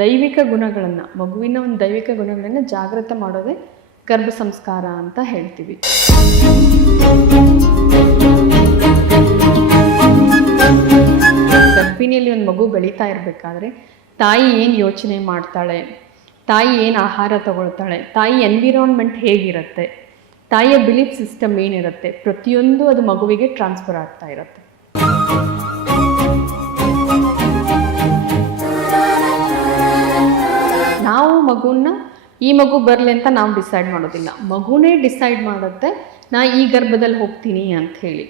ದೈವಿಕ ಗುಣಗಳನ್ನು, ಮಗುವಿನ ಒಂದು ದೈವಿಕ ಗುಣಗಳನ್ನು ಜಾಗೃತ ಮಾಡೋದೇ ಗರ್ಭ ಸಂಸ್ಕಾರ ಅಂತ ಹೇಳ್ತೀವಿ. ಗರ್ಭಿಣಿಯಲ್ಲಿ ಒಂದು ಮಗು ಬೆಳೀತಾ ಇರಬೇಕಾದ್ರೆ ತಾಯಿ ಏನು ಯೋಚನೆ ಮಾಡ್ತಾಳೆ, ತಾಯಿ ಏನು ಆಹಾರ ತಗೊಳ್ತಾಳೆ, ತಾಯಿ ಎನ್ವಿರಾನ್ಮೆಂಟ್ ಹೇಗಿರುತ್ತೆ, ತಾಯಿಯ ಬಿಲೀಫ್ ಸಿಸ್ಟಮ್ ಏನಿರುತ್ತೆ, ಪ್ರತಿಯೊಂದು ಅದು ಮಗುವಿಗೆ ಟ್ರಾನ್ಸ್ಫರ್ ಆಗ್ತಾ ಇರುತ್ತೆ. ನಾವು ಮಗುನ ಈ ಮಗು ಬರಲಿ ಅಂತ ನಾವು ಡಿಸೈಡ್ ಮಾಡೋದಿಲ್ಲ, ಮಗುನೇ ಡಿಸೈಡ್ ಮಾಡುತ್ತೆ ನಾ ಈ ಗರ್ಭದಲ್ಲಿ ಹೋಗ್ತೀನಿ ಅಂತ ಹೇಳಿ.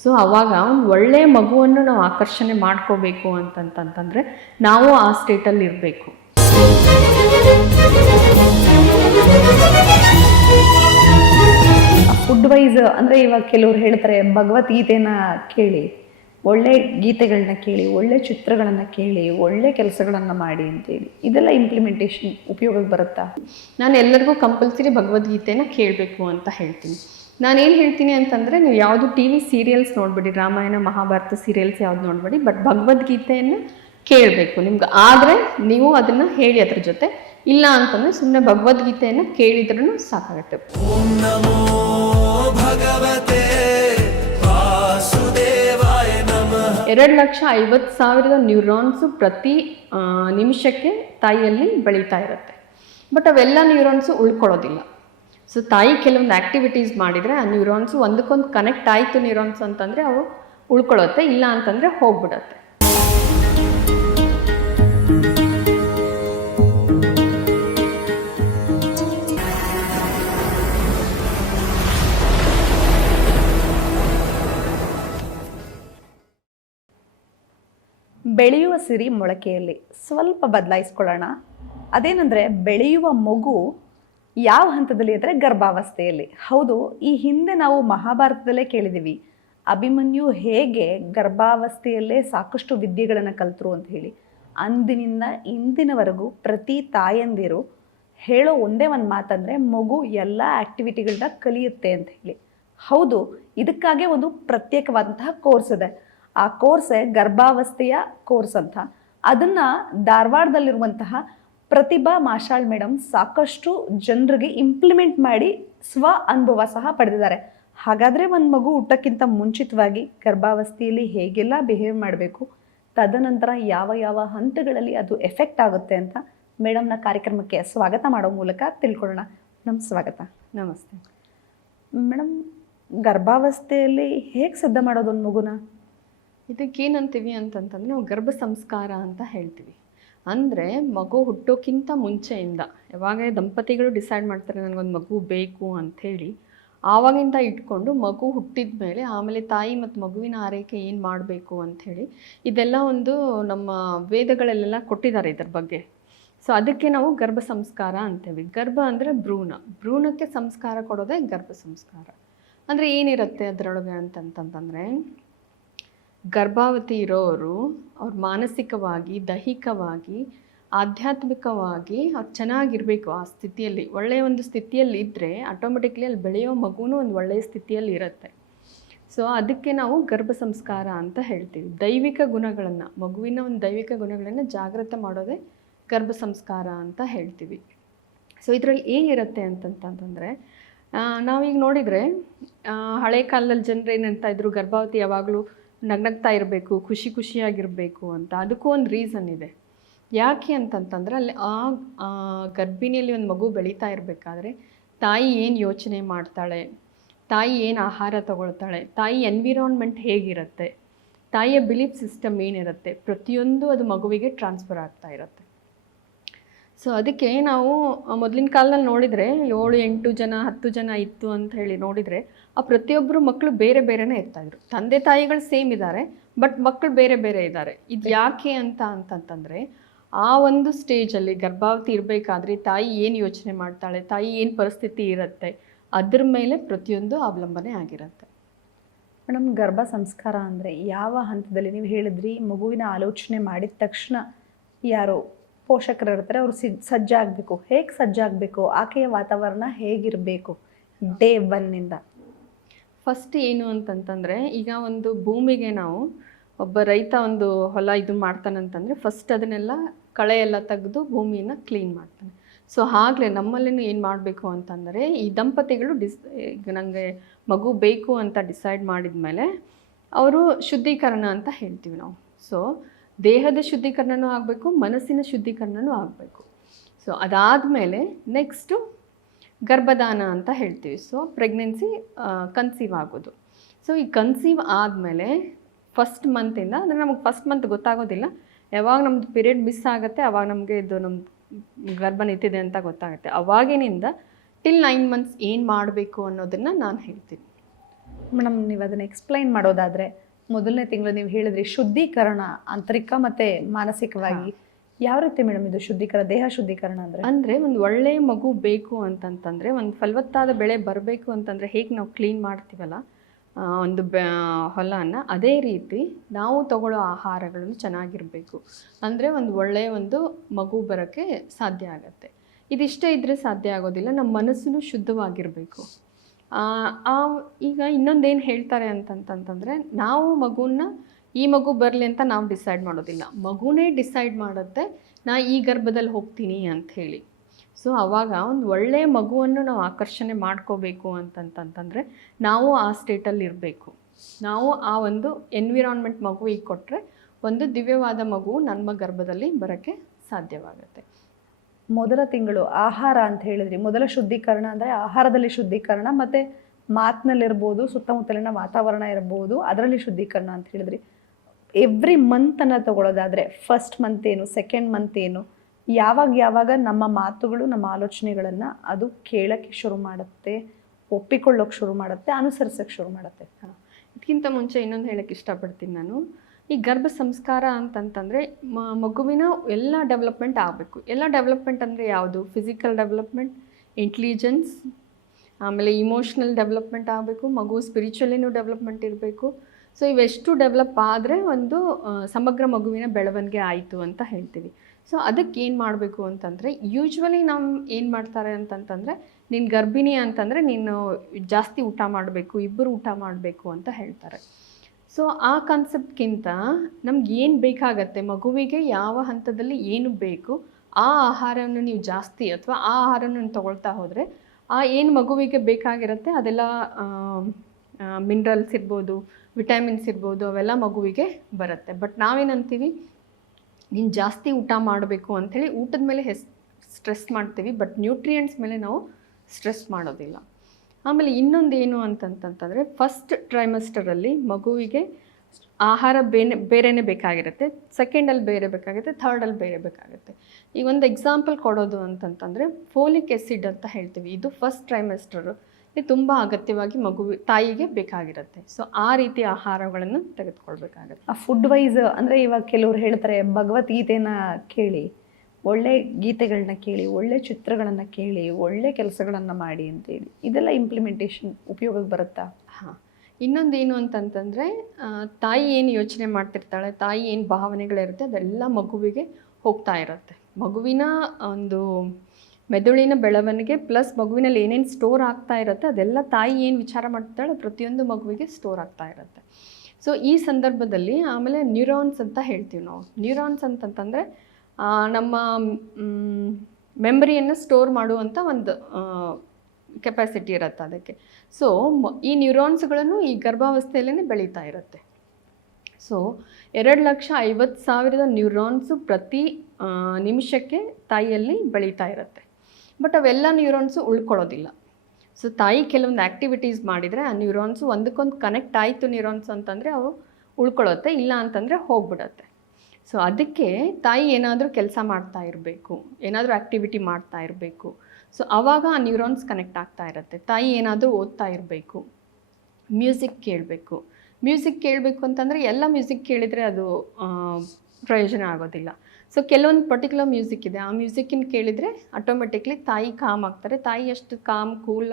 ಸೊ ಆವಾಗ ಒಂದು ಒಳ್ಳೆಯ ಮಗುವನ್ನು ನಾವು ಆಕರ್ಷಣೆ ಮಾಡ್ಕೋಬೇಕು ಅಂತಂತಂದರೆ ನಾವು ಆ ಸ್ಟೇಟಲ್ಲಿ ಇರಬೇಕು. ಫುಡ್ ವೈಸ್ ಅಂದರೆ ಇವಾಗ ಕೆಲವ್ರು ಹೇಳ್ತಾರೆ ಭಗವದ್ಗೀತೆನ ಕೇಳಿ, ಒಳ್ಳೆ ಗೀತೆಗಳನ್ನ ಕೇಳಿ, ಒಳ್ಳೆ ಚಿತ್ರಗಳನ್ನು ಕೇಳಿ, ಒಳ್ಳೆ ಕೆಲಸಗಳನ್ನು ಮಾಡಿ ಅಂತೇಳಿ, ಇದೆಲ್ಲ ಇಂಪ್ಲಿಮೆಂಟೇಷನ್ ಉಪಯೋಗಕ್ಕೆ ಬರುತ್ತಾ? ನಾನು ಎಲ್ಲರಿಗೂ ಕಂಪಲ್ಸರಿ ಭಗವದ್ಗೀತೆನ ಕೇಳಬೇಕು ಅಂತ ಹೇಳ್ತೀನಿ. ನಾನೇನು ಹೇಳ್ತೀನಿ ಅಂತಂದರೆ, ನೀವು ಯಾವುದು ಟಿ ವಿ ಸೀರಿಯಲ್ಸ್ ನೋಡಬೇಡಿ, ರಾಮಾಯಣ ಮಹಾಭಾರತ ಸೀರಿಯಲ್ಸ್ ಯಾವ್ದು ನೋಡಬೇಡಿ, ಬಟ್ ಭಗವದ್ಗೀತೆಯನ್ನು ಕೇಳಬೇಕು. ನಿಮ್ಗೆ ಆದರೆ ನೀವು ಅದನ್ನು ಹೇಳಿ ಅದ್ರ ಜೊತೆ, ಇಲ್ಲ ಅಂತಂದರೆ ಸುಮ್ಮನೆ ಭಗವದ್ಗೀತೆಯನ್ನು ಕೇಳಿದ್ರೂ ಸಾಕಾಗುತ್ತೆ. 2,50,000 ನ್ಯೂರಾನ್ಸು ಪ್ರತಿ ನಿಮಿಷಕ್ಕೆ ತಾಯಿಯಲ್ಲಿ ಬೆಳೀತಾ ಇರುತ್ತೆ. ಬಟ್ ಅವೆಲ್ಲ ನ್ಯೂರಾನ್ಸು ಉಳ್ಕೊಳ್ಳೋದಿಲ್ಲ. ಸೊ ತಾಯಿ ಕೆಲವೊಂದು ಆ್ಯಕ್ಟಿವಿಟೀಸ್ ಮಾಡಿದರೆ ಆ ನ್ಯೂರಾನ್ಸು ಒಂದಕ್ಕೊಂದು ಕನೆಕ್ಟ್ ಆಯಿತು ನ್ಯೂರಾನ್ಸ್ ಅಂತಂದರೆ ಅವು ಉಳ್ಕೊಳ್ಳುತ್ತೆ, ಇಲ್ಲ ಅಂತಂದರೆ ಹೋಗ್ಬಿಡತ್ತೆ. ಬೆಳೆಯುವ ಸಿರಿ ಮೊಳಕೆಯಲ್ಲಿ ಸ್ವಲ್ಪ ಬದಲಾಯಿಸ್ಕೊಳ್ಳೋಣ. ಅದೇನೆಂದರೆ, ಬೆಳೆಯುವ ಮಗು ಯಾವ ಹಂತದಲ್ಲಿ ಅಂದರೆ ಗರ್ಭಾವಸ್ಥೆಯಲ್ಲಿ. ಹೌದು, ಈ ಹಿಂದೆ ನಾವು ಮಹಾಭಾರತದಲ್ಲೇ ಕೇಳಿದ್ದೀವಿ ಅಭಿಮನ್ಯು ಹೇಗೆ ಗರ್ಭಾವಸ್ಥೆಯಲ್ಲೇ ಸಾಕಷ್ಟು ವಿದ್ಯೆಗಳನ್ನು ಕಲಿತರು ಅಂತ ಹೇಳಿ. ಅಂದಿನಿಂದ ಇಂದಿನವರೆಗೂ ಪ್ರತಿ ತಾಯಂದಿರು ಹೇಳೋ ಒಂದೇ ಒಂದು ಮಾತಂದರೆ, ಮಗು ಎಲ್ಲ ಆ್ಯಕ್ಟಿವಿಟಿಗಳನ್ನ ಕಲಿಯುತ್ತೆ ಅಂತ ಹೇಳಿ. ಹೌದು, ಇದಕ್ಕಾಗೆ ಒಂದು ಪ್ರತ್ಯೇಕವಾದಂತಹ ಕೋರ್ಸ್ ಇದೆ. ಆ ಕೋರ್ಸೇ ಗರ್ಭಾವಸ್ಥೆಯ ಕೋರ್ಸ್ ಅಂತ. ಅದನ್ನು ಧಾರವಾಡದಲ್ಲಿರುವಂತಹ ಪ್ರತಿಭಾ ಮಾಶಾಳ್ ಮೇಡಮ್ ಸಾಕಷ್ಟು ಜನರಿಗೆ ಇಂಪ್ಲಿಮೆಂಟ್ ಮಾಡಿ ಸ್ವ ಅನುಭವ ಸಹ ಪಡೆದಿದ್ದಾರೆ. ಹಾಗಾದರೆ ಒಂದು ಮಗು ಊಟಕ್ಕಿಂತ ಮುಂಚಿತವಾಗಿ ಗರ್ಭಾವಸ್ಥೆಯಲ್ಲಿ ಹೇಗೆಲ್ಲ ಬಿಹೇವ್ ಮಾಡಬೇಕು, ತದನಂತರ ಯಾವ ಯಾವ ಹಂತಗಳಲ್ಲಿ ಅದು ಎಫೆಕ್ಟ್ ಆಗುತ್ತೆ ಅಂತ ಮೇಡಮ್ನ ಕಾರ್ಯಕ್ರಮಕ್ಕೆ ಸ್ವಾಗತ ಮಾಡೋ ಮೂಲಕ ತಿಳ್ಕೊಳ್ಳೋಣ. ನಮ್ಮ ಸ್ವಾಗತ. ನಮಸ್ತೆ ಮೇಡಮ್, ಗರ್ಭಾವಸ್ಥೆಯಲ್ಲಿ ಹೇಗೆ ಸಿದ್ಧ ಮಾಡೋದು ಒಂದು ಮಗುನ? ಇದಕ್ಕೇನಂತೀವಿ ಅಂತಂತಂದರೆ, ನಾವು ಗರ್ಭ ಸಂಸ್ಕಾರ ಅಂತ ಹೇಳ್ತೀವಿ. ಅಂದರೆ ಮಗು ಹುಟ್ಟೋಕ್ಕಿಂತ ಮುಂಚೆಯಿಂದ, ಯಾವಾಗ ದಂಪತಿಗಳು ಡಿಸೈಡ್ ಮಾಡ್ತಾರೆ ನನಗೊಂದು ಮಗು ಬೇಕು ಅಂಥೇಳಿ, ಆವಾಗಿಂದ ಇಟ್ಕೊಂಡು ಮಗು ಹುಟ್ಟಿದ ಮೇಲೆ ಆಮೇಲೆ ತಾಯಿ ಮತ್ತು ಮಗುವಿನ ಆರೈಕೆ ಏನು ಮಾಡಬೇಕು ಅಂಥೇಳಿ ಇದೆಲ್ಲ ಒಂದು ನಮ್ಮ ವೇದಗಳಲ್ಲೆಲ್ಲ ಕೊಟ್ಟಿದ್ದಾರೆ ಇದ್ರ ಬಗ್ಗೆ. ಸೊ ಅದಕ್ಕೆ ನಾವು ಗರ್ಭ ಸಂಸ್ಕಾರ ಅಂತೇವಿ. ಗರ್ಭ ಅಂದರೆ ಭ್ರೂಣಕ್ಕೆ ಸಂಸ್ಕಾರ ಕೊಡೋದೇ ಗರ್ಭ ಸಂಸ್ಕಾರ. ಅಂದರೆ ಏನಿರುತ್ತೆ ಅದರೊಳಗೆ ಅಂತಂತಂದರೆ, ಗರ್ಭಾವತಿ ಇರೋರು ಅವ್ರು ಮಾನಸಿಕವಾಗಿ, ದೈಹಿಕವಾಗಿ, ಆಧ್ಯಾತ್ಮಿಕವಾಗಿ ಅವ್ರು ಚೆನ್ನಾಗಿರಬೇಕು. ಆ ಸ್ಥಿತಿಯಲ್ಲಿ, ಒಳ್ಳೆಯ ಒಂದು ಸ್ಥಿತಿಯಲ್ಲಿ ಇದ್ದರೆ ಆಟೋಮೆಟಿಕ್ಲಿ ಅಲ್ಲಿ ಬೆಳೆಯೋ ಮಗುನೂ ಒಂದು ಒಳ್ಳೆಯ ಸ್ಥಿತಿಯಲ್ಲಿ ಇರುತ್ತೆ. ಸೊ ಅದಕ್ಕೆ ನಾವು ಗರ್ಭ ಸಂಸ್ಕಾರ ಅಂತ ಹೇಳ್ತೀವಿ. ದೈವಿಕ ಗುಣಗಳನ್ನು, ಮಗುವಿನ ಒಂದು ದೈವಿಕ ಗುಣಗಳನ್ನು ಜಾಗೃತ ಮಾಡೋದೇ ಗರ್ಭ ಸಂಸ್ಕಾರ ಅಂತ ಹೇಳ್ತೀವಿ. ಸೊ ಇದರಲ್ಲಿ ಏನಿರುತ್ತೆ ಅಂತಂತಂದರೆ, ನಾವೀಗ ನೋಡಿದರೆ ಹಳೆ ಕಾಲದಲ್ಲಿ ಜನರು ಏನಂತ ಇದ್ರು, ಗರ್ಭಾವತಿ ಯಾವಾಗಲೂ ನಗ್ನಗ್ತಾ ಇರಬೇಕು, ಖುಷಿಯಾಗಿರಬೇಕು ಅಂತ. ಅದಕ್ಕೂ ಒಂದು ರೀಸನ್ ಇದೆ. ಯಾಕೆ ಅಂತಂತಂದರೆ, ಅಲ್ಲಿ ಆ ಗರ್ಭಿಣಿಯಲ್ಲಿ ಒಂದು ಮಗು ಬೆಳೀತಾ ಇರಬೇಕಾದ್ರೆ ತಾಯಿ ಏನು ಯೋಚನೆ ಮಾಡ್ತಾಳೆ, ತಾಯಿ ಏನು ಆಹಾರ ತಗೊಳ್ತಾಳೆ, ತಾಯಿ ಎನ್ವಿರಾನ್ಮೆಂಟ್ ಹೇಗಿರುತ್ತೆ, ತಾಯಿಯ ಬಿಲೀಫ್ ಸಿಸ್ಟಮ್ ಏನಿರುತ್ತೆ, ಪ್ರತಿಯೊಂದು ಅದು ಮಗುವಿಗೆ ಟ್ರಾನ್ಸ್ಫರ್ ಆಗ್ತಾ ಇರುತ್ತೆ. ಸೊ ಅದಕ್ಕೆ ನಾವು ಮೊದಲಿನ ಕಾಲದಲ್ಲಿ ನೋಡಿದರೆ 7-8 ಜನ 10 ಜನ ಇತ್ತು ಅಂತ ಹೇಳಿ ನೋಡಿದರೆ, ಆ ಪ್ರತಿಯೊಬ್ಬರು ಮಕ್ಕಳು ಬೇರೆ ಬೇರೆನೇ ಇರ್ತಾಯಿದ್ರು. ತಂದೆ ತಾಯಿಗಳು ಸೇಮ್ ಇದ್ದಾರೆ, ಬಟ್ ಮಕ್ಕಳು ಬೇರೆ ಬೇರೆ ಇದ್ದಾರೆ. ಇದು ಯಾಕೆ ಅಂತಂತಂದರೆ, ಆ ಒಂದು ಸ್ಟೇಜಲ್ಲಿ ಗರ್ಭಾವತಿ ಇರಬೇಕಾದ್ರೆ ತಾಯಿ ಏನು ಯೋಚನೆ ಮಾಡ್ತಾಳೆ, ತಾಯಿ ಏನು ಪರಿಸ್ಥಿತಿ ಇರುತ್ತೆ, ಅದ್ರ ಮೇಲೆ ಪ್ರತಿಯೊಂದು ಅವಲಂಬನೆ ಆಗಿರುತ್ತೆ. ಮೇಡಮ್, ಗರ್ಭ ಸಂಸ್ಕಾರ ಅಂದರೆ ಯಾವ ಹಂತದಲ್ಲಿ? ನೀವು ಹೇಳಿದ್ರಿ ಮಗುವಿನ ಆಲೋಚನೆ ಮಾಡಿದ ತಕ್ಷಣ ಯಾರೋ ಪೋಷಕರು ಇರ್ತಾರೆ, ಅವ್ರು ಸಜ್ಜಾಗಬೇಕು. ಹೇಗೆ ಸಜ್ಜಾಗಬೇಕು, ಆಕೆಯ ವಾತಾವರಣ ಹೇಗಿರಬೇಕು ಡೇ 1ಇಂದ? ಫಸ್ಟ್ ಏನು ಅಂತಂತಂದರೆ, ಈಗ ಒಂದು ಭೂಮಿಗೆ ನಾವು ಒಬ್ಬ ರೈತ ಒಂದು ಹೊಲ ಇದು ಮಾಡ್ತಾನಂತಂದರೆ ಫಸ್ಟ್ ಅದನ್ನೆಲ್ಲ ಕಳೆ ಎಲ್ಲ ತೆಗೆದು ಭೂಮಿಯನ್ನು ಕ್ಲೀನ್ ಮಾಡ್ತಾನೆ. ಸೊ ಆಗಲೇ ನಮ್ಮಲ್ಲೂ ಏನು ಮಾಡಬೇಕು ಅಂತಂದರೆ, ಈ ದಂಪತಿಗಳು ಈಗ ನನಗೆ ಮಗು ಬೇಕು ಅಂತ ಡಿಸೈಡ್ ಮಾಡಿದ ಮೇಲೆ ಅವರು ಶುದ್ಧೀಕರಣ ಅಂತ ಹೇಳ್ತೀವಿ ನಾವು. ಸೊ ದೇಹದ ಶುದ್ಧೀಕರಣನೂ ಆಗಬೇಕು, ಮನಸ್ಸಿನ ಶುದ್ಧೀಕರಣನೂ ಆಗಬೇಕು. ಸೊ ಅದಾದಮೇಲೆ ನೆಕ್ಸ್ಟು ಗರ್ಭಧಾನ ಅಂತ ಹೇಳ್ತೀವಿ. ಸೊ ಪ್ರೆಗ್ನೆನ್ಸಿ, ಕನ್ಸೀವ್ ಆಗೋದು. ಸೊ ಈ ಕನ್ಸೀವ್ ಆದಮೇಲೆ ಫಸ್ಟ್ ಮಂತಿಂದ, ಅಂದರೆ ನಮಗೆ ಫಸ್ಟ್ ಮಂತ್ ಗೊತ್ತಾಗೋದಿಲ್ಲ, ಯಾವಾಗ ನಮ್ಮದು ಪೀರಿಯಡ್ ಮಿಸ್ ಆಗುತ್ತೆ ಅವಾಗ ನಮಗೆ ಇದು ನಮ್ಮ ಗರ್ಭ ನಿಂತಿದೆ ಅಂತ ಗೊತ್ತಾಗುತ್ತೆ. ಅವಾಗಿನಿಂದ ಟಿಲ್ 9 months ಏನು ಮಾಡಬೇಕು ಅನ್ನೋದನ್ನು ನಾನು ಹೇಳ್ತೀನಿ. ಮೇಡಮ್, ನೀವು ಅದನ್ನು ಎಕ್ಸ್ಪ್ಲೈನ್ ಮಾಡೋದಾದರೆ, ಮೊದಲನೇ ತಿಂಗಳು ನೀವು ಹೇಳಿದ್ರಿ ಶುದ್ಧೀಕರಣ ಆಂತರಿಕ ಮತ್ತು ಮಾನಸಿಕವಾಗಿ. ಯಾವ ರೀತಿ ಮೇಡಮ್ ಇದು ಶುದ್ಧೀಕರಣ, ದೇಹ ಶುದ್ಧೀಕರಣ ಅಂದರೆ ಒಂದು ಒಳ್ಳೆಯ ಮಗು ಬೇಕು ಅಂತಂತಂದರೆ, ಒಂದು ಫಲವತ್ತಾದ ಬೆಳೆ ಬರಬೇಕು ಅಂತಂದರೆ ಹೇಗೆ ನಾವು ಕ್ಲೀನ್ ಮಾಡ್ತೀವಲ್ಲ ಒಂದು ಹೊಲನ, ಅದೇ ರೀತಿ ನಾವು ತಗೊಳ್ಳೋ ಆಹಾರಗಳನ್ನು ಚೆನ್ನಾಗಿರಬೇಕು. ಅಂದರೆ ಒಂದು ಒಳ್ಳೆಯ ಒಂದು ಮಗು ಬರೋಕ್ಕೆ ಸಾಧ್ಯ ಆಗುತ್ತೆ. ಇದಿಷ್ಟೇ ಇದ್ದರೆ ಸಾಧ್ಯ ಆಗೋದಿಲ್ಲ, ನಮ್ಮ ಮನಸ್ಸು ಶುದ್ಧವಾಗಿರಬೇಕು. ಈಗ ಇನ್ನೊಂದೇನು ಹೇಳ್ತಾರೆ ಅಂತಂತಂದರೆ, ನಾವು ಮಗುನ ಈ ಮಗು ಬರಲಿ ಅಂತ ನಾವು ಡಿಸೈಡ್ ಮಾಡೋದಿಲ್ಲ, ಮಗುನೇ ಡಿಸೈಡ್ ಮಾಡುತ್ತೆ ನಾ ಈ ಗರ್ಭದಲ್ಲಿ ಹೋಗ್ತೀನಿ ಅಂಥೇಳಿ. ಸೊ ಆವಾಗ ಒಂದು ಒಳ್ಳೆಯ ಮಗುವನ್ನು ನಾವು ಆಕರ್ಷಣೆ ಮಾಡ್ಕೋಬೇಕು ಅಂತಂತಂದರೆ ನಾವು ಆ ಸ್ಟೇಟಲ್ಲಿ ಇರಬೇಕು. ನಾವು ಆ ಒಂದು ಎನ್ವಿರಾನ್ಮೆಂಟ್ ಮಗುವಿಗೆ ಕೊಟ್ಟರೆ ಒಂದು ದಿವ್ಯವಾದ ಮಗು ನಮ್ಮ ಗರ್ಭದಲ್ಲಿ ಬರೋಕ್ಕೆ ಸಾಧ್ಯವಾಗುತ್ತೆ. ಮೊದಲ ತಿಂಗಳು ಆಹಾರ ಅಂತ ಹೇಳಿದ್ರಿ, ಮೊದಲ ಶುದ್ಧೀಕರಣ ಅಂದರೆ ಆಹಾರದಲ್ಲಿ ಶುದ್ಧೀಕರಣ, ಮತ್ತು ಮಾತಿನಲ್ಲಿರ್ಬೋದು, ಸುತ್ತಮುತ್ತಲಿನ ವಾತಾವರಣ ಇರ್ಬೋದು, ಅದರಲ್ಲಿ ಶುದ್ಧೀಕರಣ ಅಂತ ಹೇಳಿದ್ರಿ. ಎವ್ರಿ ಮಂತನ್ನು ತಗೊಳ್ಳೋದಾದರೆ ಫಸ್ಟ್ ಮಂತ್ ಏನು, ಸೆಕೆಂಡ್ ಮಂತ್ ಏನು, ಯಾವಾಗ ನಮ್ಮ ಮಾತುಗಳು, ನಮ್ಮ ಆಲೋಚನೆಗಳನ್ನು ಅದು ಕೇಳೋಕ್ಕೆ ಶುರು ಮಾಡುತ್ತೆ, ಒಪ್ಪಿಕೊಳ್ಳೋಕೆ ಶುರು ಮಾಡುತ್ತೆ, ಅನುಸರಿಸೋಕ್ಕೆ ಶುರು ಮಾಡುತ್ತೆ? ಇದಕ್ಕಿಂತ ಮುಂಚೆ ಇನ್ನೊಂದು ಹೇಳೋಕ್ಕೆ ಇಷ್ಟಪಡ್ತೀನಿ ನಾನು. ಈ ಗರ್ಭ ಸಂಸ್ಕಾರ ಅಂತಂತಂದರೆ ಮಗುವಿನ ಎಲ್ಲ ಡೆವಲಪ್ಮೆಂಟ್ ಆಗಬೇಕು. ಎಲ್ಲ ಡೆವಲಪ್ಮೆಂಟ್ ಅಂದರೆ ಯಾವುದು? ಫಿಸಿಕಲ್ ಡೆವಲಪ್ಮೆಂಟ್, ಇಂಟೆಲಿಜೆನ್ಸ್, ಆಮೇಲೆ ಇಮೋಷ್ನಲ್ ಡೆವಲಪ್ಮೆಂಟ್ ಆಗಬೇಕು, ಮಗು ಸ್ಪಿರಿಚುವಲಿನೂ ಡೆವಲಪ್ಮೆಂಟ್ ಇರಬೇಕು. ಸೊ ಇವೆಷ್ಟು ಡೆವಲಪ್ ಆದರೆ ಒಂದು ಸಮಗ್ರ ಮಗುವಿನ ಬೆಳವಣಿಗೆ ಆಯಿತು ಅಂತ ಹೇಳ್ತೀವಿ. ಸೊ ಅದಕ್ಕೆ ಏನು ಮಾಡಬೇಕು ಅಂತಂದರೆ, ಯೂಶ್ವಲಿ ನಾವು ಏನು ಮಾಡ್ತಾರೆ ಅಂತಂತಂದರೆ, ನೀನು ಗರ್ಭಿಣಿ ಅಂತಂದರೆ ನೀನು ಜಾಸ್ತಿ ಊಟ ಮಾಡಬೇಕು, ಇಬ್ಬರು ಊಟ ಮಾಡಬೇಕು ಅಂತ ಹೇಳ್ತಾರೆ. ಸೊ ಆ ಕಾನ್ಸೆಪ್ಟ್ಗಿಂತ ನಮ್ಗೆ ಏನು ಬೇಕಾಗತ್ತೆ, ಮಗುವಿಗೆ ಯಾವ ಹಂತದಲ್ಲಿ ಏನು ಬೇಕು ಆ ಆಹಾರವನ್ನು ನೀವು ಜಾಸ್ತಿ ಅಥವಾ ಆ ಆಹಾರವನ್ನು ತಗೊಳ್ತಾ ಹೋದರೆ ಏನು ಮಗುವಿಗೆ ಬೇಕಾಗಿರುತ್ತೆ ಅದೆಲ್ಲ ಮಿನರಲ್ಸ್ ಇರ್ಬೋದು, ವಿಟಮಿನ್ಸ್ ಇರ್ಬೋದು, ಅವೆಲ್ಲ ಮಗುವಿಗೆ ಬರುತ್ತೆ. ಬಟ್ ನಾವೇನಂತೀವಿ, ನೀನು ಜಾಸ್ತಿ ಊಟ ಮಾಡಬೇಕು ಅಂಥೇಳಿ ಊಟದ ಮೇಲೆ ಸ್ಟ್ರೆಸ್ ಮಾಡ್ತೀವಿ, ಬಟ್ ನ್ಯೂಟ್ರಿಯೆಂಟ್ಸ್ ಮೇಲೆ ನಾವು ಸ್ಟ್ರೆಸ್ ಮಾಡೋದಿಲ್ಲ. ಆಮೇಲೆ ಇನ್ನೊಂದೇನು ಅಂತಂತಂದರೆ, ಫಸ್ಟ್ ಟ್ರೈಮಸ್ಟರಲ್ಲಿ ಮಗುವಿಗೆ ಆಹಾರ ಬೇರೆಯೇ ಬೇಕಾಗಿರುತ್ತೆ, ಸೆಕೆಂಡಲ್ಲಿ ಬೇರೆ ಬೇಕಾಗುತ್ತೆ, ಥರ್ಡಲ್ಲಿ ಬೇರೆ ಬೇಕಾಗುತ್ತೆ. ಈಗ ಒಂದು ಎಕ್ಸಾಂಪಲ್ ಕೊಡೋದು ಅಂತಂತಂದರೆ, ಫೋಲಿಕ್ ಆ್ಯಸಿಡ್ ಅಂತ ಹೇಳ್ತೀವಿ. ಇದು ಫಸ್ಟ್ ಟ್ರೈಮಸ್ಟರು ತುಂಬ ಅಗತ್ಯವಾಗಿ ತಾಯಿಗೆ ಬೇಕಾಗಿರುತ್ತೆ. ಸೊ ಆ ರೀತಿ ಆಹಾರಗಳನ್ನು ತೆಗೆದುಕೊಳ್ಬೇಕಾಗತ್ತೆ. ಆ ಫುಡ್ ವೈಸ್ ಅಂದರೆ ಇವಾಗ ಕೆಲವ್ರು ಹೇಳ್ತಾರೆ, ಭಗವದ್ಗೀತೆನ ಕೇಳಿ, ಒಳ್ಳೆ ಗೀತೆಗಳನ್ನ ಕೇಳಿ, ಒಳ್ಳೆ ಚಿತ್ರಗಳನ್ನು ಕೇಳಿ, ಒಳ್ಳೆ ಕೆಲಸಗಳನ್ನು ಮಾಡಿ ಅಂತೇಳಿ, ಇದೆಲ್ಲ ಇಂಪ್ಲಿಮೆಂಟೇಷನ್ ಉಪಯೋಗಕ್ಕೆ ಬರುತ್ತಾ? ಹಾಂ, ಇನ್ನೊಂದೇನು ಅಂತಂತಂದರೆ, ತಾಯಿ ಏನು ಯೋಚನೆ ಮಾಡ್ತಿರ್ತಾಳೆ, ತಾಯಿ ಏನು ಭಾವನೆಗಳಿರುತ್ತೆ ಅದೆಲ್ಲ ಮಗುವಿಗೆ ಹೋಗ್ತಾ ಇರುತ್ತೆ. ಮಗುವಿನ ಒಂದು ಮೆದುಳಿನ ಬೆಳವಣಿಗೆ ಪ್ಲಸ್ ಮಗುವಿನಲ್ಲಿ ಏನೇನು ಸ್ಟೋರ್ ಆಗ್ತಾ ಇರುತ್ತೆ ಅದೆಲ್ಲ ತಾಯಿ ಏನು ವಿಚಾರ ಮಾಡ್ತಾಳೆ ಪ್ರತಿಯೊಂದು ಮಗುವಿಗೆ ಸ್ಟೋರ್ ಆಗ್ತಾ ಇರುತ್ತೆ. ಸೊ ಈ ಸಂದರ್ಭದಲ್ಲಿ ಆಮೇಲೆ ನ್ಯೂರಾನ್ಸ್ ಅಂತ ಹೇಳ್ತೀವಿ ನಾವು. ನ್ಯೂರಾನ್ಸ್ ಅಂತಂತಂದರೆ ನಮ್ಮ ಮೆಮರಿಯನ್ನು ಸ್ಟೋರ್ ಮಾಡುವಂಥ ಒಂದು ಕೆಪಾಸಿಟಿ ಇರುತ್ತೆ ಅದಕ್ಕೆ. ಸೊ ಈ ನ್ಯೂರಾನ್ಸ್ಗಳನ್ನು ಈ ಗರ್ಭಾವಸ್ಥೆಯಲ್ಲೇ ಬೆಳೀತಾ ಇರುತ್ತೆ. ಸೊ 2,50,000 ನ್ಯೂರಾನ್ಸು ಪ್ರತಿ ನಿಮಿಷಕ್ಕೆ ತಾಯಿಯಲ್ಲಿ ಬೆಳೀತಾ ಇರುತ್ತೆ. ಬಟ್ ಅವೆಲ್ಲ ನ್ಯೂರಾನ್ಸು ಉಳ್ಕೊಳ್ಳೋದಿಲ್ಲ. ಸೊ ತಾಯಿ ಕೆಲವೊಂದು ಆ್ಯಕ್ಟಿವಿಟೀಸ್ ಮಾಡಿದರೆ ಆ ನ್ಯೂರಾನ್ಸು ಒಂದಕ್ಕೊಂದು ಕನೆಕ್ಟ್ ಆಯಿತು ನ್ಯೂರಾನ್ಸ್ ಅಂತಂದರೆ ಅವು ಉಳ್ಕೊಳ್ಳುತ್ತೆ, ಇಲ್ಲ ಅಂತಂದರೆ ಹೋಗ್ಬಿಡತ್ತೆ. ಸೊ ಅದಕ್ಕೆ ತಾಯಿ ಏನಾದರೂ ಕೆಲಸ ಮಾಡ್ತಾ ಇರಬೇಕು, ಏನಾದರೂ ಆ್ಯಕ್ಟಿವಿಟಿ ಮಾಡ್ತಾ ಇರಬೇಕು. ಸೊ ಆವಾಗ ಆ ನ್ಯೂರಾನ್ಸ್ ಕನೆಕ್ಟ್ ಆಗ್ತಾ ಇರುತ್ತೆ. ತಾಯಿ ಏನಾದರೂ ಓದ್ತಾ ಇರಬೇಕು, ಮ್ಯೂಸಿಕ್ ಕೇಳಬೇಕು. ಮ್ಯೂಸಿಕ್ ಕೇಳಬೇಕು ಅಂತಂದರೆ ಎಲ್ಲ ಮ್ಯೂಸಿಕ್ ಕೇಳಿದರೆ ಅದು ಪ್ರಯೋಜನ ಆಗೋದಿಲ್ಲ. ಸೊ ಕೆಲವೊಂದು ಪರ್ಟಿಕ್ಯುಲರ್ ಮ್ಯೂಸಿಕ್ ಇದೆ, ಆ ಮ್ಯೂಸಿಕ್ಕಿನ ಕೇಳಿದರೆ ಆಟೋಮೆಟಿಕ್ಲಿ ತಾಯಿ ಕಾಮ್ ಆಗ್ತಾರೆ. ತಾಯಿ ಎಷ್ಟು ಕಾಮ್ ಕೂಲ್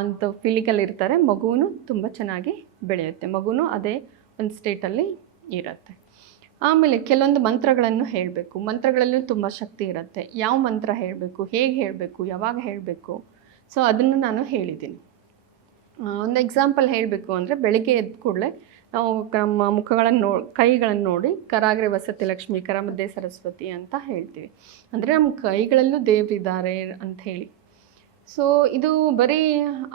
ಅಂತ ಫೀಲಿಂಗಲ್ಲಿ ಇರ್ತಾರೆ, ಮಗುವೂ ತುಂಬ ಚೆನ್ನಾಗಿ ಬೆಳೆಯುತ್ತೆ, ಮಗುವೂ ಅದೇ ಒಂದು ಸ್ಟೇಟಲ್ಲಿ ಇರುತ್ತೆ. ಆಮೇಲೆ ಕೆಲವೊಂದು ಮಂತ್ರಗಳನ್ನು ಹೇಳಬೇಕು. ಮಂತ್ರಗಳಲ್ಲೂ ತುಂಬ ಶಕ್ತಿ ಇರುತ್ತೆ. ಯಾವ ಮಂತ್ರ ಹೇಳಬೇಕು, ಹೇಗೆ ಹೇಳಬೇಕು, ಯಾವಾಗ ಹೇಳಬೇಕು, ಸೊ ಅದನ್ನು ನಾನು ಹೇಳಿದ್ದೀನಿ. ಒಂದು ಎಕ್ಸಾಂಪಲ್ ಹೇಳಬೇಕು ಅಂದರೆ, ಬೆಳಗ್ಗೆ ಎದ್ದ ಕೂಡಲೇ ನಾವು ನಮ್ಮ ಮುಖಗಳನ್ನು ಕೈಗಳನ್ನು ನೋಡಿ ಕರಾಗ್ರೆ ವಸತಿ ಲಕ್ಷ್ಮಿ, ಕರ ಮಧ್ಯೆ ಸರಸ್ವತಿ ಅಂತ ಹೇಳ್ತೀವಿ. ಅಂದರೆ ನಮ್ಮ ಕೈಗಳಲ್ಲೂ ದೇವರಿದ್ದಾರೆ ಅಂತ ಹೇಳಿ. ಸೊ ಇದು ಬರೀ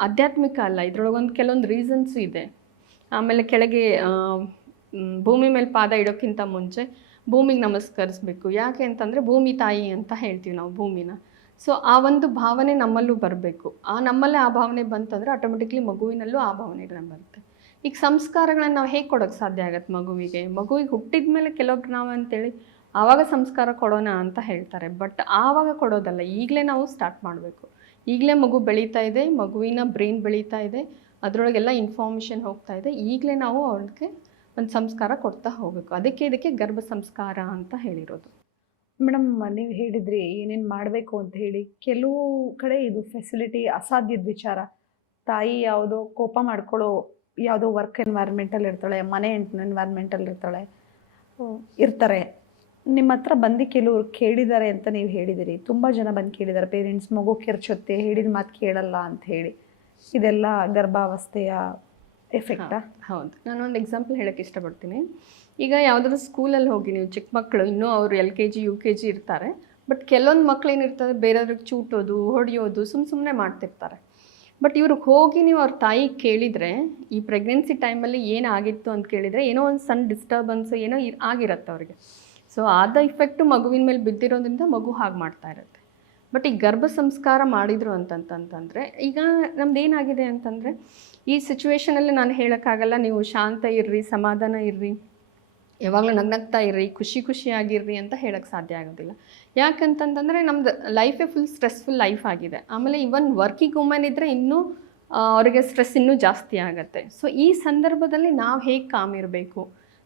ಆಧ್ಯಾತ್ಮಿಕ ಅಲ್ಲ, ಇದ್ರೊಳಗೊಂದು ಕೆಲವೊಂದು ರೀಸನ್ಸು ಇದೆ. ಆಮೇಲೆ ಕೆಳಗೆ ಭೂಮಿ ಮೇಲೆ ಪಾದ ಇಡೋಕ್ಕಿಂತ ಮುಂಚೆ ಭೂಮಿಗೆ ನಮಸ್ಕರಿಸ್ಬೇಕು. ಯಾಕೆ ಅಂತಂದರೆ ಭೂಮಿ ತಾಯಿ ಅಂತ ಹೇಳ್ತೀವಿ ನಾವು ಭೂಮಿನ. ಸೊ ಆ ಒಂದು ಭಾವನೆ ನಮ್ಮಲ್ಲೂ ಬರಬೇಕು. ನಮ್ಮಲ್ಲೇ ಆ ಭಾವನೆ ಬಂತಂದರೆ ಆಟೋಮೆಟಿಕ್ಲಿ ಮಗುವಿನಲ್ಲೂ ಆ ಭಾವನೆಗಳನ್ನ ಬರುತ್ತೆ. ಈಗ ಸಂಸ್ಕಾರಗಳನ್ನ ನಾವು ಹೇಗೆ ಕೊಡೋಕ್ಕೆ ಸಾಧ್ಯ ಆಗತ್ತೆ ಮಗುವಿಗೆ ಹುಟ್ಟಿದ ಮೇಲೆ ಕೆಲವೊಬ್ರು ನಾವು ಅಂತೇಳಿ ಆವಾಗ ಸಂಸ್ಕಾರ ಕೊಡೋಣ ಅಂತ ಹೇಳ್ತಾರೆ. ಬಟ್ ಆವಾಗ ಕೊಡೋದಲ್ಲ, ಈಗಲೇ ನಾವು ಸ್ಟಾರ್ಟ್ ಮಾಡಬೇಕು. ಈಗಲೇ ಮಗು ಬೆಳೀತಾ ಇದೆ, ಮಗುವಿನ ಬ್ರೈನ್ ಬೆಳೀತಾ ಇದೆ, ಅದರೊಳಗೆಲ್ಲ ಇನ್ಫಾರ್ಮೇಷನ್ ಹೋಗ್ತಾ ಇದೆ. ಈಗಲೇ ನಾವು ಅವ್ರಿಗೆ ಒಂದು ಸಂಸ್ಕಾರ ಕೊಡ್ತಾ ಹೋಗಬೇಕು. ಇದಕ್ಕೆ ಗರ್ಭ ಸಂಸ್ಕಾರ ಅಂತ ಹೇಳಿರೋದು. ಮೇಡಮ್, ನೀವು ಹೇಳಿದ್ರಿ ಏನೇನು ಮಾಡಬೇಕು ಅಂತ ಹೇಳಿ. ಕೆಲವು ಕಡೆ ಇದು ಫೆಸಿಲಿಟಿ ಅಸಾಧ್ಯದ ವಿಚಾರ. ತಾಯಿ ಯಾವುದೋ ಕೋಪ ಮಾಡ್ಕೊಳ್ಳೋ ಯಾವುದೋ ವರ್ಕ್ ಎನ್ವೈರ್ಮೆಂಟಲ್ಲಿ ಇರ್ತಾಳೆ, ಮನೆ ಎನ್ವೈರ್ಮೆಂಟಲ್ಲಿ ಇರ್ತಾರೆ. ನಿಮ್ಮ ಹತ್ರ ಬಂದು ಕೆಲವರು ಕೇಳಿದ್ದಾರೆ ಅಂತ ನೀವು ಹೇಳಿದಿರಿ. ತುಂಬ ಜನ ಬಂದು ಕೇಳಿದ್ದಾರೆ, ಪೇರೆಂಟ್ಸ್ ಮಗು ಕಿರ್ಚುತ್ತೆ, ಹೇಳಿದ ಮಾತು ಕೇಳಲ್ಲ ಅಂತ ಹೇಳಿ. ಇದೆಲ್ಲ ಗರ್ಭಾವಸ್ಥೆಯ ಎಫೆಕ್ಟಾ? ಹೌದು. ನಾನೊಂದು ಎಕ್ಸಾಂಪಲ್ ಹೇಳೋಕ್ಕೆ ಇಷ್ಟಪಡ್ತೀನಿ. ಈಗ ಯಾವುದಾದ್ರು ಸ್ಕೂಲಲ್ಲಿ ಹೋಗಿ ನೀವು ಚಿಕ್ಕ ಮಕ್ಕಳು ಇನ್ನೂ ಅವರು LKG UKG ಇರ್ತಾರೆ. ಬಟ್ ಕೆಲವೊಂದು ಮಕ್ಳು ಏನಿರ್ತದೆ, ಬೇರೆಯವ್ರಿಗೆ ಚೂಟೋದು, ಹೊಡೆಯೋದು, ಸುಮ್ಮನೆ ಮಾಡ್ತಿರ್ತಾರೆ. ಬಟ್ ಇವ್ರಿಗೆ ಹೋಗಿ ನೀವು ಅವ್ರ ತಾಯಿ ಕೇಳಿದರೆ, ಈ ಪ್ರೆಗ್ನೆನ್ಸಿ ಟೈಮಲ್ಲಿ ಏನಾಗಿತ್ತು ಅಂತ ಕೇಳಿದರೆ, ಏನೋ ಒಂದು ಸಣ್ಣ ಡಿಸ್ಟರ್ಬೆನ್ಸ್ ಏನೋ ಆಗಿರುತ್ತೆ ಅವ್ರಿಗೆ. ಸೊ ಆದ ಇಫೆಕ್ಟು ಮಗುವಿನ ಮೇಲೆ ಬಿದ್ದಿರೋದ್ರಿಂದ ಮಗು ಹಾಗೆ ಮಾಡ್ತಾ ಇರುತ್ತೆ. ಬಟ್ ಈ ಗರ್ಭ ಸಂಸ್ಕಾರ ಮಾಡಿದರು ಅಂತಂತಂದರೆ, ಈಗ ನಮ್ದು ಏನಾಗಿದೆ ಅಂತಂದರೆ, ಈ ಸಿಚುವೇಷನಲ್ಲಿ ನಾನು ಹೇಳೋಕ್ಕಾಗಲ್ಲ ನೀವು ಶಾಂತ ಇರ್ರಿ, ಸಮಾಧಾನ ಇರ್ರಿ, ಯಾವಾಗಲೂ ನಗ್ನಗ್ತಾ ಇರ್ರಿ, ಖುಷಿಯಾಗಿರ್ರಿ ಅಂತ ಹೇಳೋಕ್ಕೆ ಸಾಧ್ಯ ಆಗೋದಿಲ್ಲ. ಯಾಕಂತಂದರೆ ನಮ್ಮದು ಲೈಫೇ ಫುಲ್ ಸ್ಟ್ರೆಸ್ಫುಲ್ ಲೈಫ್ ಆಗಿದೆ. ಆಮೇಲೆ ಇವನ್ ವರ್ಕಿಂಗ್ ವುಮೆನ್ ಇದ್ದರೆ ಇನ್ನೂ ಅವರಿಗೆ ಸ್ಟ್ರೆಸ್ ಇನ್ನೂ ಜಾಸ್ತಿ ಆಗುತ್ತೆ. ಸೊ ಈ ಸಂದರ್ಭದಲ್ಲಿ ನಾವು ಹೇಗೆ ಕಾಮ್ ಇರಬೇಕು,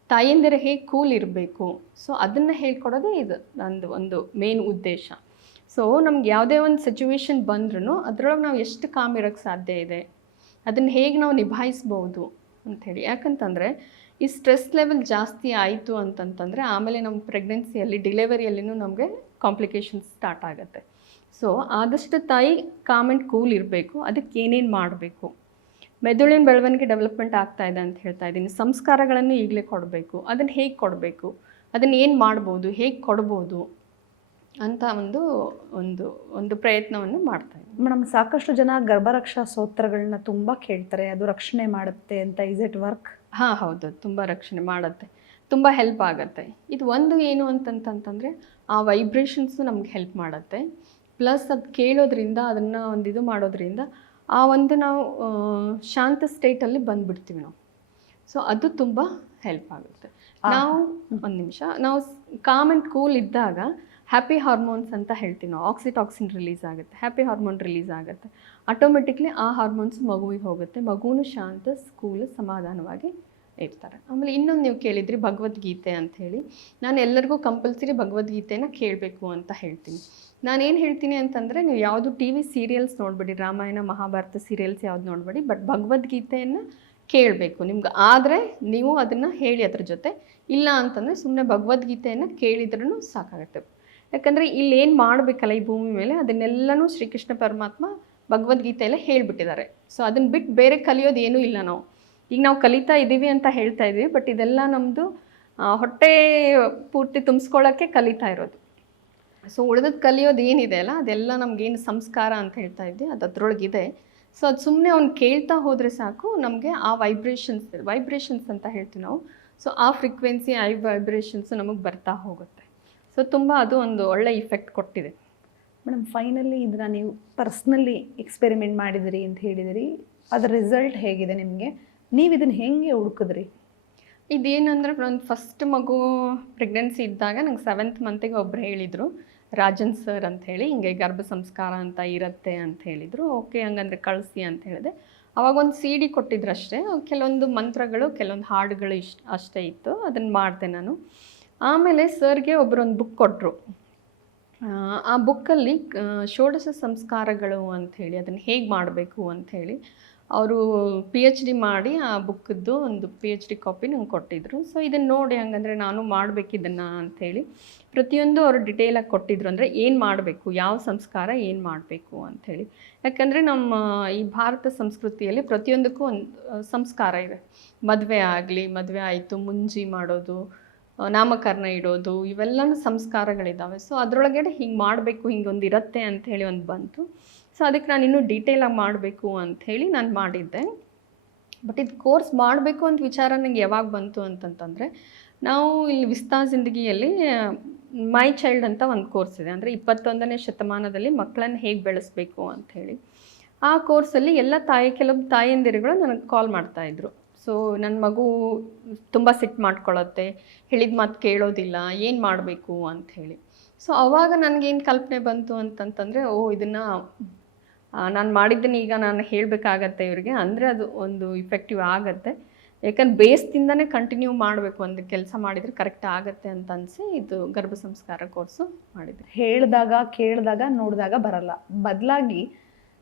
ತಾಯಂದಿರು ಹೇಗೆ ಕೂಲ್ ಇರಬೇಕು, ಸೊ ಅದನ್ನು ಹೇಳ್ಕೊಡೋದೇ ಇದು ನಂದು ಒಂದು ಮೇನ್ ಉದ್ದೇಶ. ಸೊ ನಮ್ಗೆ ಯಾವುದೇ ಒಂದು ಸಿಚುವೇಶನ್ ಬಂದ್ರೂ ಅದರೊಳಗೆ ನಾವು ಎಷ್ಟು ಕಾಮ್ ಇರೋಕ್ಕೆ ಸಾಧ್ಯ ಇದೆ, ಅದನ್ನು ಹೇಗೆ ನಾವು ನಿಭಾಯಿಸ್ಬೋದು ಅಂಥೇಳಿ. ಯಾಕಂತಂದರೆ ಈ ಸ್ಟ್ರೆಸ್ ಲೆವೆಲ್ ಜಾಸ್ತಿ ಆಯಿತು ಅಂತಂತಂದರೆ ಆಮೇಲೆ ನಮ್ಮ ಪ್ರೆಗ್ನೆನ್ಸಿಯಲ್ಲಿ ಡಿಲಿವರಿಯಲ್ಲಿನೂ ನಮಗೆ ಕಾಂಪ್ಲಿಕೇಶನ್ಸ್ ಸ್ಟಾರ್ಟ್ ಆಗುತ್ತೆ. ಸೊ ಆದಷ್ಟು ತಾಯಿ ಕಾಮ್ ಆ್ಯಂಡ್ ಕೂಲ್ ಇರಬೇಕು. ಅದಕ್ಕೆ ಏನೇನು ಮಾಡಬೇಕು, ಮೆದುಳಿನ ಬೆಳವಣಿಗೆ ಡೆವಲಪ್ಮೆಂಟ್ ಆಗ್ತಾ ಇದೆ ಅಂತ ಹೇಳ್ತಾ ಇದ್ದೀನಿ. ಸಂಸ್ಕಾರಗಳನ್ನು ಈಗಲೇ ಕೊಡಬೇಕು. ಅದನ್ನು ಹೇಗೆ ಕೊಡಬೇಕು, ಅದನ್ನು ಏನು ಮಾಡ್ಬೋದು, ಹೇಗೆ ಕೊಡ್ಬೋದು ಅಂತ ಒಂದು ಪ್ರಯತ್ನವನ್ನು ಮಾಡ್ತಾ ಇದ್ದೀನಿ. ಮೇಡಮ್, ಸಾಕಷ್ಟು ಜನ ಗರ್ಭರಕ್ಷಾ ಸ್ತೋತ್ರಗಳನ್ನ ತುಂಬ ಕೇಳ್ತಾರೆ, ಅದು ರಕ್ಷಣೆ ಮಾಡುತ್ತೆ ಅಂತ. Is it work? ಹಾಂ, ಹೌದು, ತುಂಬ ರಕ್ಷಣೆ ಮಾಡುತ್ತೆ, ತುಂಬ ಹೆಲ್ಪ್ ಆಗುತ್ತೆ. ಇದು ಒಂದು ಏನು ಅಂತಂತಂದರೆ ಆ ವೈಬ್ರೇಷನ್ಸು ನಮ್ಗೆ ಹೆಲ್ಪ್ ಮಾಡುತ್ತೆ. ಪ್ಲಸ್ ಅದು ಕೇಳೋದ್ರಿಂದ, ಅದನ್ನು ಇದು ಮಾಡೋದ್ರಿಂದ ನಾವು ಶಾಂತ ಸ್ಟೇಟಲ್ಲಿ ಬಂದುಬಿಡ್ತೀವಿ ನಾವು. ಸೊ ಅದು ತುಂಬ ಹೆಲ್ಪ್ ಆಗುತ್ತೆ. ನಾವು ಒಂದು ನಿಮಿಷ, ನಾವು ಕಾಮ್ ಆ್ಯಂಡ್ ಕೂಲ್ ಇದ್ದಾಗ ಹ್ಯಾಪಿ ಹಾರ್ಮೋನ್ಸ್ ಅಂತ ಹೇಳ್ತೀವಿ ನಾವು. ಆಕ್ಸಿಟಾಕ್ಸಿನ್ ರಿಲೀಸ್ ಆಗುತ್ತೆ, ಹ್ಯಾಪಿ ಹಾರ್ಮೋನ್ ರಿಲೀಸ್ ಆಗುತ್ತೆ. ಆಟೋಮೆಟಿಕ್ಲಿ ಆ ಹಾರ್ಮೋನ್ಸ್ ಮಗುವಿಗೆ ಹೋಗುತ್ತೆ, ಮಗುವೂ ಶಾಂತ, ಕೂಲ್, ಸಮಾಧಾನವಾಗಿ ಇರ್ತಾರೆ. ಆಮೇಲೆ ಇನ್ನೊಂದು ನೀವು ಕೇಳಿದ್ರಿ ಭಗವದ್ಗೀತೆ ಅಂಥೇಳಿ. ನಾನು ಎಲ್ಲರಿಗೂ ಕಂಪಲ್ಸರಿ ಭಗವದ್ಗೀತೆನ ಕೇಳಬೇಕು ಅಂತ ಹೇಳ್ತೀನಿ. ನಾನೇನು ಹೇಳ್ತೀನಿ ಅಂತಂದರೆ, ನೀವು ಯಾವುದು TV ಸೀರಿಯಲ್ಸ್ ನೋಡಬೇಡಿ, ರಾಮಾಯಣ ಮಹಾಭಾರತ ಸೀರಿಯಲ್ಸ್ ಯಾವುದು ನೋಡಬೇಡಿ, ಬಟ್ ಭಗವದ್ಗೀತೆಯನ್ನು ಕೇಳಬೇಕು. ನಿಮ್ಗೆ ಆದರೆ ನೀವು ಅದನ್ನು ಹೇಳಿ ಅದ್ರ ಜೊತೆ. ಇಲ್ಲ ಅಂತಂದರೆ ಸುಮ್ಮನೆ ಭಗವದ್ಗೀತೆಯನ್ನು ಕೇಳಿದ್ರೂ ಸಾಕಾಗುತ್ತೆ. ಯಾಕಂದರೆ ಇಲ್ಲಿ ಏನು ಮಾಡಬೇಕಲ್ಲ ಈ ಭೂಮಿ ಮೇಲೆ, ಅದನ್ನೆಲ್ಲನೂ ಶ್ರೀಕೃಷ್ಣ ಪರಮಾತ್ಮ ಭಗವದ್ಗೀತೆಯಲ್ಲೇ ಹೇಳಿಬಿಟ್ಟಿದ್ದಾರೆ. ಸೊ ಅದನ್ನು ಬಿಟ್ಟು ಬೇರೆ ಕಲಿಯೋದು ಏನೂ ಇಲ್ಲ. ಈಗ ನಾವು ಕಲಿತಾ ಇದ್ದೀವಿ ಅಂತ ಹೇಳ್ತಾ ಇದ್ದೀವಿ, ಬಟ್ ಇದೆಲ್ಲ ನಮ್ಮದು ಹೊಟ್ಟೆ ಪೂರ್ತಿ ತುಂಬಿಸ್ಕೊಳ್ಳೋಕ್ಕೆ ಕಲಿತಾ ಇರೋದು. ಸೊ ಉಳಿದದ್ದು ಕಲಿಯೋದು ಏನಿದೆ ಅಲ್ಲ, ಅದೆಲ್ಲ ನಮಗೇನು ಸಂಸ್ಕಾರ ಅಂತ ಹೇಳ್ತಾ ಇದ್ವಿ, ಅದು ಅದರೊಳಗಿದೆ. ಸೊ ಅದು ಸುಮ್ಮನೆ ಅವ್ನು ಕೇಳ್ತಾ ಹೋದರೆ ಸಾಕು, ನಮಗೆ ಆ ವೈಬ್ರೇಷನ್ಸ್ ಅಂತ ಹೇಳ್ತೀವಿ ನಾವು. ಸೊ ಆ ಫ್ರೀಕ್ವೆನ್ಸಿ, ಆ ವೈಬ್ರೇಷನ್ಸು ನಮಗೆ ಬರ್ತಾ ಹೋಗುತ್ತೆ. ಸೊ ತುಂಬ ಅದು ಒಂದು ಒಳ್ಳೆ ಇಫೆಕ್ಟ್ ಕೊಟ್ಟಿದೆ. ಮೇಡಮ್, ಫೈನಲಿ ಇದನ್ನ ನೀವು ಪರ್ಸ್ನಲಿ ಎಕ್ಸ್ಪೆರಿಮೆಂಟ್ ಮಾಡಿದಿರಿ ಅಂತ ಹೇಳಿದಿರಿ. ಅದರ ರಿಸಲ್ಟ್ ಹೇಗಿದೆ ನಿಮಗೆ? ನೀವು ಇದನ್ನು ಹೇಗೆ ಹುಡುಕಿದ್ರಿ? ಇದೇನಂದ್ರೆ, ನನ್ನ ಫಸ್ಟ್ ಮಗು ಪ್ರೆಗ್ನೆನ್ಸಿ ಇದ್ದಾಗ ನಂಗೆ 7th ಮಂತಿಗೆ ಒಬ್ಬರು ಹೇಳಿದರು, ರಾಜನ್ ಸರ್ ಅಂಥೇಳಿ, ಹಿಂಗೆ ಗರ್ಭ ಸಂಸ್ಕಾರ ಅಂತ ಇರುತ್ತೆ ಅಂತ ಹೇಳಿದರು. ಓಕೆ, ಹಂಗಂದ್ರೆ ಕಳಿಸಿ ಅಂತ ಹೇಳಿದೆ. ಅವಾಗ ಒಂದು CD ಕೊಟ್ಟಿದ್ರು ಅಷ್ಟೇ, ಕೆಲವೊಂದು ಮಂತ್ರಗಳು, ಕೆಲವೊಂದು ಹಾಡುಗಳು ಅಷ್ಟೇ ಇತ್ತು. ಅದನ್ನು ಮಾಡಿದೆ ನಾನು. ಆಮೇಲೆ ಸರ್ಗೆ ಒಬ್ಬರೊಂದು ಬುಕ್ ಕೊಟ್ಟರು. ಆ ಬುಕ್ಕಲ್ಲಿ ಷೋಡಶ ಸಂಸ್ಕಾರಗಳು ಅಂಥೇಳಿ, ಅದನ್ನು ಹೇಗೆ ಮಾಡಬೇಕು ಅಂಥೇಳಿ ಅವರು PhD ಮಾಡಿ ಆ ಬುಕ್ಕದ್ದು ಒಂದು PhD ಕಾಪಿ ನಂಗೆ ಕೊಟ್ಟಿದ್ರು. ಸೊ ಇದನ್ನು ನೋಡಿ ಹಂಗಂದರೆ ನಾನು ಮಾಡಬೇಕಿದನ್ನು ಅಂಥೇಳಿ ಪ್ರತಿಯೊಂದು ಅವರು ಡಿಟೇಲಾಗಿ ಕೊಟ್ಟಿದ್ರು. ಅಂದರೆ ಏನು ಮಾಡಬೇಕು, ಯಾವ ಸಂಸ್ಕಾರ ಏನು ಮಾಡಬೇಕು ಅಂಥೇಳಿ. ಯಾಕಂದರೆ ನಮ್ಮ ಈ ಭಾರತ ಸಂಸ್ಕೃತಿಯಲ್ಲಿ ಪ್ರತಿಯೊಂದಕ್ಕೂ ಒಂದು ಸಂಸ್ಕಾರ ಇದೆ. ಮದುವೆ ಆಗಲಿ, ಮದುವೆ ಆಯಿತು ಮುಂಜಿ ಮಾಡೋದು, ನಾಮಕರಣ ಇಡೋದು, ಇವೆಲ್ಲನೂ ಸಂಸ್ಕಾರಗಳಿದ್ದಾವೆ. ಸೊ ಅದರೊಳಗಡೆ ಹಿಂಗೆ ಮಾಡಬೇಕು, ಹಿಂಗೊಂದು ಇರುತ್ತೆ ಅಂಥೇಳಿ ಒಂದು ಬಂತು. ಸೊ ಅದಕ್ಕೆ ನಾನು ಇನ್ನೂ ಡೀಟೇಲಾಗಿ ಮಾಡಬೇಕು ಅಂಥೇಳಿ ನಾನು ಮಾಡಿದ್ದೆ. ಬಟ್ ಇದು ಕೋರ್ಸ್ ಮಾಡಬೇಕು ಅಂತ ವಿಚಾರ ನನಗೆ ಯಾವಾಗ ಬಂತು ಅಂತಂತಂದರೆ, ನಾವು ಇಲ್ಲಿ ವಿಸ್ತಾ ಜಿಂದಗಿಯಲ್ಲಿ ಮೈ ಚೈಲ್ಡ್ ಅಂತ ಒಂದು ಕೋರ್ಸ್ ಇದೆ. ಅಂದರೆ 21ನೇ ಶತಮಾನದಲ್ಲಿ ಮಕ್ಕಳನ್ನು ಹೇಗೆ ಬೆಳೆಸಬೇಕು ಅಂಥೇಳಿ. ಆ ಕೋರ್ಸಲ್ಲಿ ಎಲ್ಲ ಕೆಲವು ತಾಯಂದಿರುಗಳು ನನಗೆ ಕಾಲ್ ಮಾಡ್ತಾಯಿದ್ರು. ಸೊ ನನ್ನ ಮಗು ತುಂಬ ಸಿಟ್ಟು ಮಾಡ್ಕೊಳ್ಳುತ್ತೆ, ಹೇಳಿದ ಮಾತು ಕೇಳೋದಿಲ್ಲ, ಏನು ಮಾಡಬೇಕು ಅಂಥೇಳಿ. ಸೊ ಆವಾಗ ನನಗೇನು ಕಲ್ಪನೆ ಬಂತು ಅಂತಂತಂದರೆ, ಇದನ್ನು ನಾನು ಮಾಡಿದ್ದನ್ನು ಈಗ ನಾನು ಹೇಳಬೇಕಾಗತ್ತೆ ಇವರಿಗೆ, ಅಂದರೆ ಅದು ಒಂದು ಇಫೆಕ್ಟಿವ್ ಆಗುತ್ತೆ. ಯಾಕಂದ್ರೆ ಬೇಸ್ದಿಂದನೇ ಕಂಟಿನ್ಯೂ ಮಾಡಬೇಕು, ಒಂದು ಕೆಲಸ ಮಾಡಿದರೆ ಕರೆಕ್ಟ್ ಆಗುತ್ತೆ ಅಂತ ಅನಿಸಿ ಇದು ಗರ್ಭ ಸಂಸ್ಕಾರ ಕೋರ್ಸು ಮಾಡಿದೆ. ಹೇಳಿದಾಗ ಕೇಳಿದಾಗ ನೋಡಿದಾಗ ಬರಲ್ಲ, ಬದಲಾಗಿ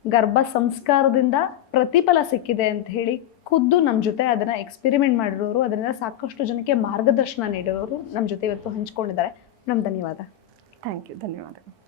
ಗರ್ಭ ಸಂಸ್ಕಾರದಿಂದ ಪ್ರತಿಫಲ ಸಿಕ್ಕಿದೆ ಅಂತ ಹೇಳಿ ಖುದ್ದು ನಮ್ಮ ಜೊತೆ ಅದನ್ನು ಎಕ್ಸ್ಪೆರಿಮೆಂಟ್ ಮಾಡಿರೋರು, ಅದರಿಂದ ಸಾಕಷ್ಟು ಜನಕ್ಕೆ ಮಾರ್ಗದರ್ಶನ ನೀಡಿರೋರು ನಮ್ಮ ಜೊತೆ ಇವತ್ತು ಹಂಚ್ಕೊಂಡಿದ್ದಾರೆ. ನಮ್ಮ ಧನ್ಯವಾದ. ಥ್ಯಾಂಕ್ ಯು, ಧನ್ಯವಾದಗಳು.